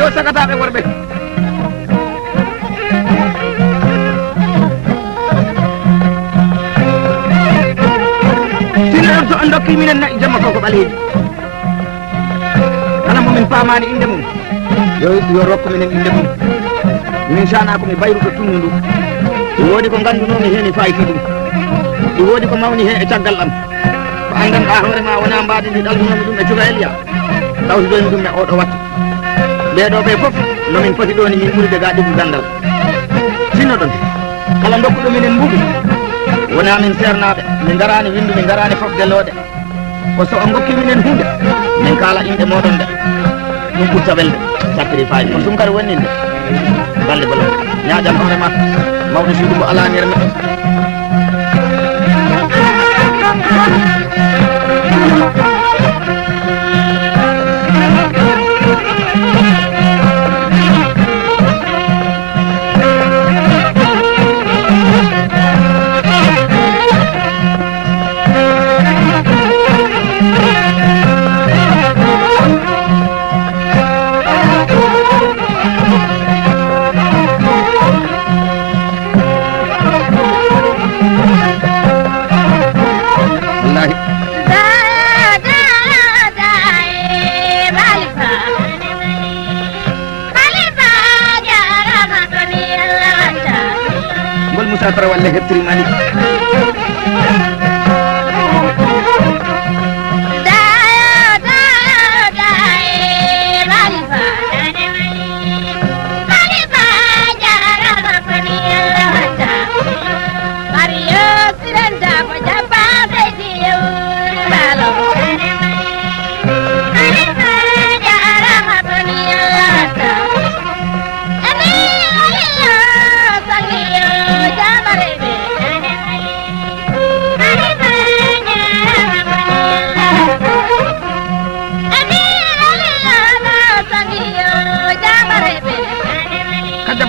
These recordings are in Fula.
yo sagataɓe worɓe sino so on dokki minen nayi jamma ko ɓaleeji kala momin paamani inde mum yo rokku minen inde mum min sana komi bayruɗo tunnu ndu woodi ko gandunomi hen e fayti ɗum ɗi woodi ko mawni he e caggal am ko andanɗa hoorema wona mbaɗi ndi ɗaldunomi ɗum e cukalya tawtidomi ɗum e oɗo wattu ɓeɗo ɓe foof nomin poti ɗoni min ɓuurde ga ɗigu gandal sinno ɗon kala dokkuɗo minen mbuɗi wona min sernaɓe min garani windu min garani fofdeloɗe ko so on gokki minen hunde min kala inde moɗon de ɗum ɓurta welde sacrifice ko sunkari wonni nde balle bala ñaƴam hoorema mawɗo suudu mo alanire me tara walle hettiri mani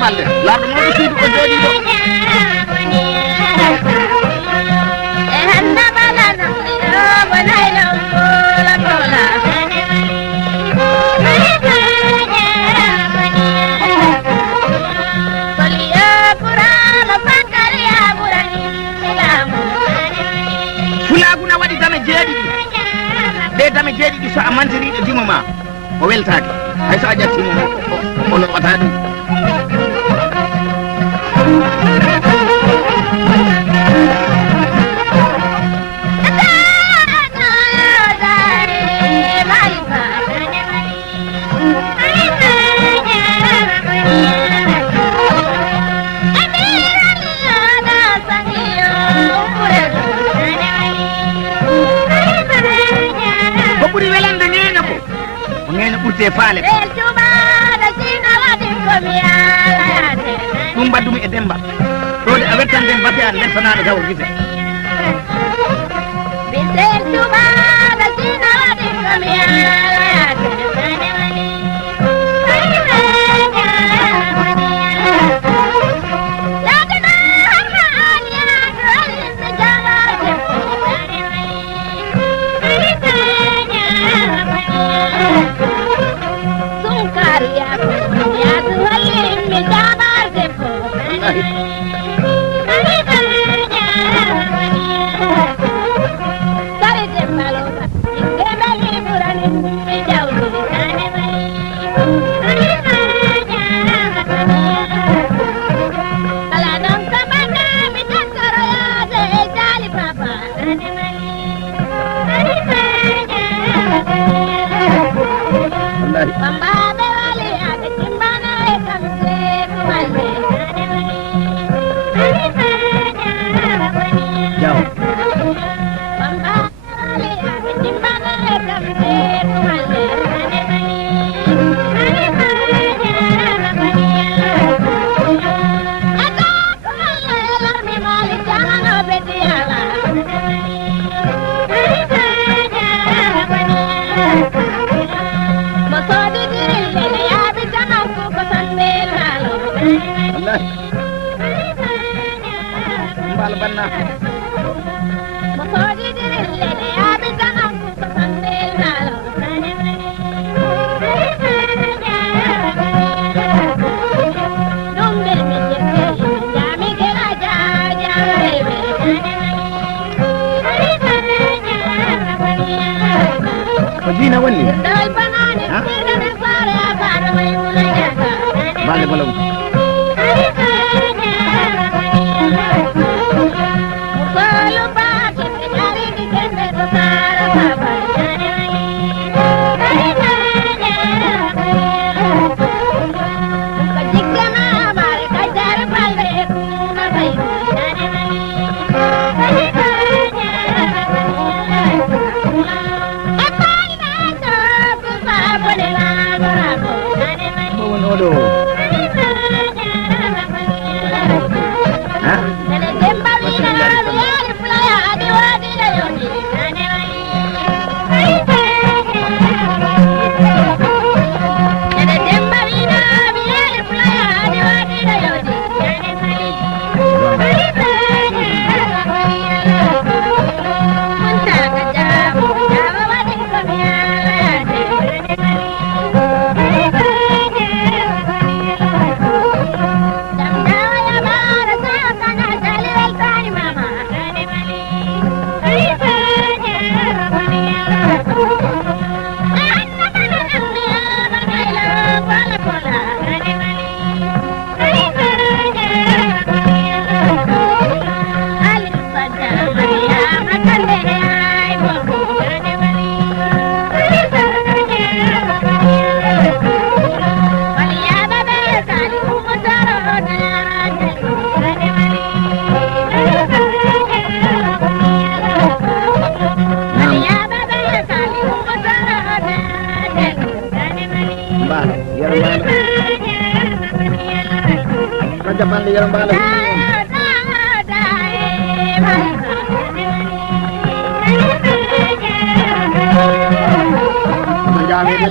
balle lardo mo suudu ko jodi do e handa bala no bonayno la bola fulaguna wadi dame jeedi de dame jeedi so amantiri de dimo ma o weltaake hay so a jattimo o no wata dum faale ɗum mbaddumi e Demba ɗo de a wettande mbate an lessanade taw gite balle bolom Rajaman di jalan bala menjamin